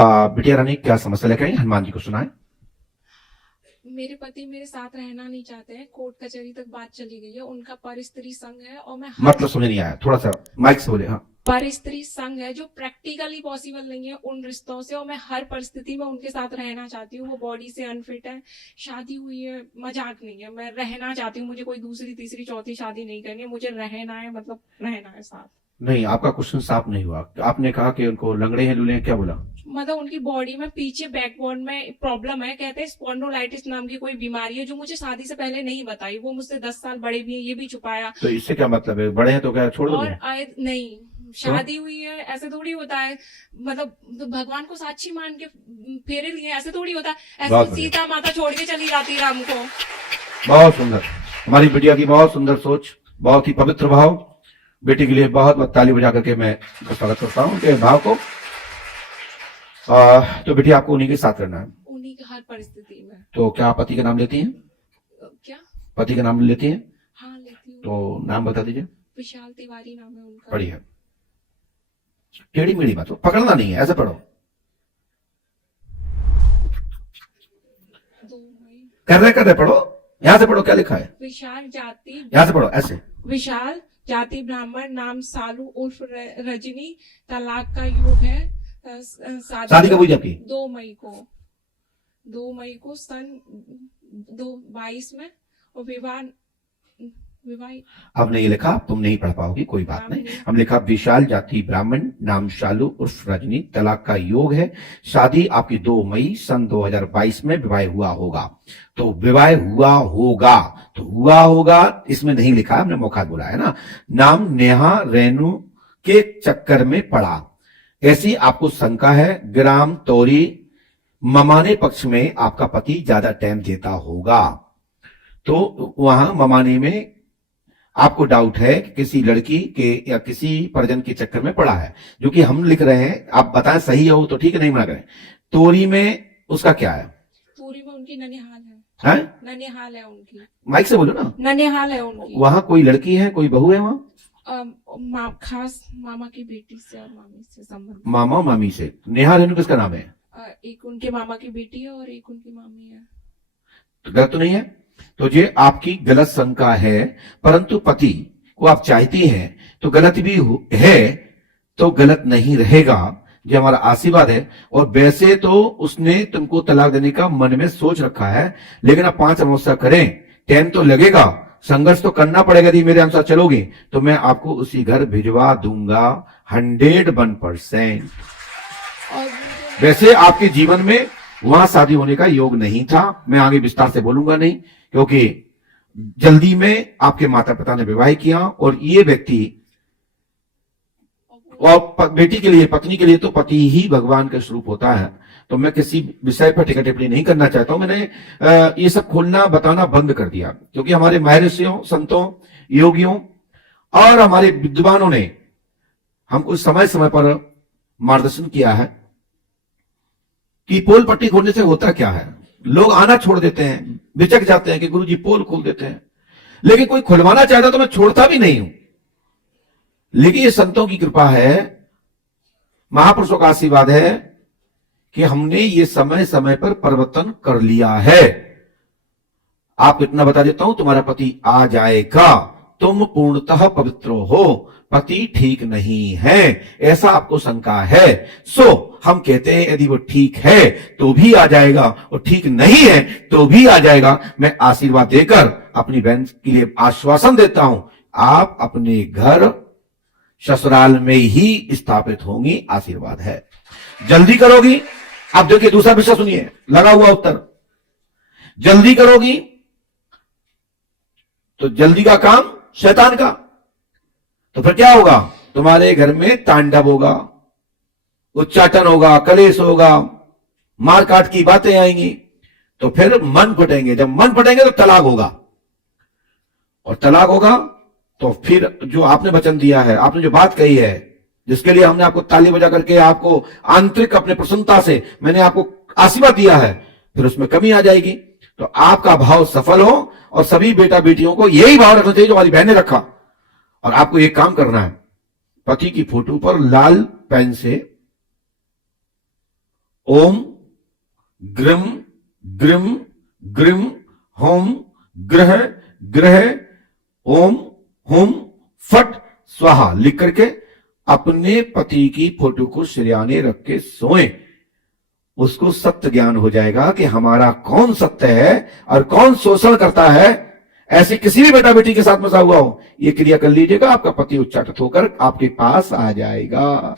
बिटिया रानी, क्या समस्या लेकर आई? हनुमान जी को सुनाए। मेरे पति मेरे साथ रहना नहीं चाहते हैं। कोर्ट कचहरी तक बात चली गई है। उनका पर स्त्री संघ है और मैं मतलब समझ नहीं आया, थोड़ा सा माइक से बोले। हाँ। पर स्त्री संघ है जो प्रैक्टिकली पॉसिबल नहीं है उन रिश्तों से, और मैं हर परिस्थिति में उनके साथ रहना चाहती हूँ। वो बॉडी से अनफिट है, शादी हुई है, मजाक नहीं है। मैं रहना चाहती हूँ, मुझे कोई दूसरी तीसरी चौथी शादी नहीं करनी है, मुझे रहना है, मतलब रहना है साथ। नहीं, आपका क्वेश्चन साफ नहीं हुआ। आपने कहा कि उनको लंगड़े हैं, लूले हैं, क्या बोला? मतलब उनकी बॉडी में पीछे बैकबोन में प्रॉब्लम है। कहते हैं स्पॉन्डोलाइटिस नाम की कोई बीमारी है जो मुझे शादी से पहले नहीं बताई। वो मुझसे 10 साल बड़े भी हैं, ये भी छुपाया। तो इससे क्या मतलब है? बड़े हैं तो क्या छोड़ और दोगे? आए नहीं, शादी हुई है ऐसे थोड़ी होता है। मतलब भगवान को साक्षी मान के फेरे लिए, ऐसे थोड़ी होता है। बहुत ऐसे बढ़िया। सीता माता छोड़ के चली जाती राम को। बहुत सुंदर, हमारी बिटिया की बहुत सुंदर सोच, बहुत ही पवित्र भाव। बेटी के लिए बहुत बहुत ताली बजा करके मैं स्वागत करता हूँ उनके भाव को। तो बेटी, आपको उन्हीं के साथ रहना है? उन्हीं की हर परिस्थिति में। तो क्या आप पति का नाम लेती हैं? क्या? पति का नाम लेती हैं? हाँ लेती हूँ। तो नाम बता दीजिए। विशाल तिवारी नाम है उनका। बढ़िया। टेढ़ी मेढ़ी बात हो, पकड़ना नहीं है, ऐसे पढ़ो। कर रहे पढ़ो, यहां से पढ़ो। क्या लिखा है? विशाल जाति, यहां से पढ़ो ऐसे। विशाल जाति ब्राह्मण, नाम सालू उर्फ रजनी, तलाक का योग है। शादी कब हुई आपकी? 2 मई को, 2 मई को सन 2022 में। और विवाह हमने ये लिखा, तुम नहीं पढ़ पाओगी, कोई बात नहीं। हम लिखा विशाल जाति ब्राह्मण, नाम शालू उर्फ रजनी, तलाक का योग है, शादी आपकी 2 मई सन 2022 में विवाह हुआ होगा। तो विवाह हुआ होगा, तो हुआ होगा इसमें नहीं लिखा, हमने मौखा बोला है ना। नाम नेहा रेणु के चक्कर में पड़ा, ऐसी आपको शंका है। ग्राम तौरी ममाने पक्ष में आपका पति ज्यादा टाइम देता होगा, तो वहां ममाने में आपको डाउट है कि किसी लड़की के या किसी परिजन के चक्कर में पड़ा है, जो कि हम लिख रहे हैं। आप बताएं सही हो तो ठीक है, नहीं मना करें। तोरी में उसका क्या है? तोरी में उनकी ननिहाल है। हैं? ननिहाल है उनकी। माइक से बोलो ना। ननिहाल है उनकी। वहां कोई लड़की है, कोई बहू है वहां? खास मामा की बेटी से और मामी से संबंध। मामा और मामी से। नेहा रेणु किसका नाम है? एक उनके मामा की बेटी है और एक उनकी मामी है। तो गलत तो नहीं है? तो ये आपकी गलत शंका है, परंतु पति को आप चाहती हैं तो गलत भी है तो गलत नहीं रहेगा, ये हमारा आशीर्वाद है। और वैसे तो उसने तुमको तलाक देने का मन में सोच रखा है, लेकिन आप 5 अमावस्या करें, टाइम तो लगेगा, संघर्ष तो करना पड़ेगा। यदि मेरे अनुसार चलोगे तो मैं आपको उसी घर भिजवा दूंगा 101%। वैसे आपके जीवन में वहां शादी होने का योग नहीं था, मैं आगे विस्तार से बोलूंगा नहीं, क्योंकि जल्दी में आपके माता पिता ने विवाह किया। और ये व्यक्ति, और बेटी के लिए, पत्नी के लिए तो पति ही भगवान का स्वरूप होता है। तो मैं किसी विषय पर टिका टिप्पणी नहीं करना चाहता हूं। मैंने ये सब खोलना बताना बंद कर दिया, क्योंकि हमारे महर्षियों, संतों, योगियों और हमारे विद्वानों ने हमको समय समय पर मार्गदर्शन किया है कि पोल पट्टी खोलने से होता क्या है। लोग आना छोड़ देते हैं, बिचक जाते हैं कि गुरुजी पोल खोल देते हैं, लेकिन कोई खुलवाना चाहता तो मैं छोड़ता भी नहीं हूं। लेकिन ये संतों की कृपा है, महापुरुषों का आशीर्वाद है कि हमने ये समय समय पर परिवर्तन कर लिया है। आपको इतना बता देता हूं, तुम्हारा पति आ जाएगा, तुम पूर्णतः पवित्र हो। पति ठीक नहीं है ऐसा आपको शंका है, सो हम कहते हैं यदि वो ठीक है तो भी आ जाएगा, और ठीक नहीं है तो भी आ जाएगा। मैं आशीर्वाद देकर अपनी बहन के लिए आश्वासन देता हूं, आप अपने घर ससुराल में ही स्थापित होंगी, आशीर्वाद है। जल्दी करोगी? अब देखिए दूसरा विषय सुनिए, लगा हुआ उत्तर। जल्दी करोगी तो जल्दी का काम शैतान का, तो फिर क्या होगा? तुम्हारे घर में तांडव होगा, उच्चाटन होगा, कलेश होगा, मार काट की बातें आएंगी, तो फिर मन फटेंगे। जब मन फटेंगे तो तलाक होगा, और तलाक होगा तो फिर जो आपने वचन दिया है, आपने जो बात कही है, जिसके लिए हमने आपको ताली बजा करके आपको आंतरिक अपने प्रसन्नता से मैंने आपको आशीर्वाद दिया है, फिर उसमें कमी आ जाएगी। तो आपका भाव सफल हो, और सभी बेटा बेटियों को यही भाव रखना चाहिए जो हमारी बहन ने रखा। और आपको एक काम करना है, पति की फोटो पर लाल पेन से ओम ग्रम ग्रिम ग्रिम होम ग्रह ग्रह ओम हुम फट स्वाहा लिख करके अपने पति की फोटो को सिरहाने रख के सोएं। उसको सत्य ज्ञान हो जाएगा कि हमारा कौन सत्य है और कौन शोषण करता है। ऐसे किसी भी बेटा बेटी के साथ मसा हुआ हो, ये क्रिया कर लीजिएगा, आपका पति उच्चाटित होकर आपके पास आ जाएगा।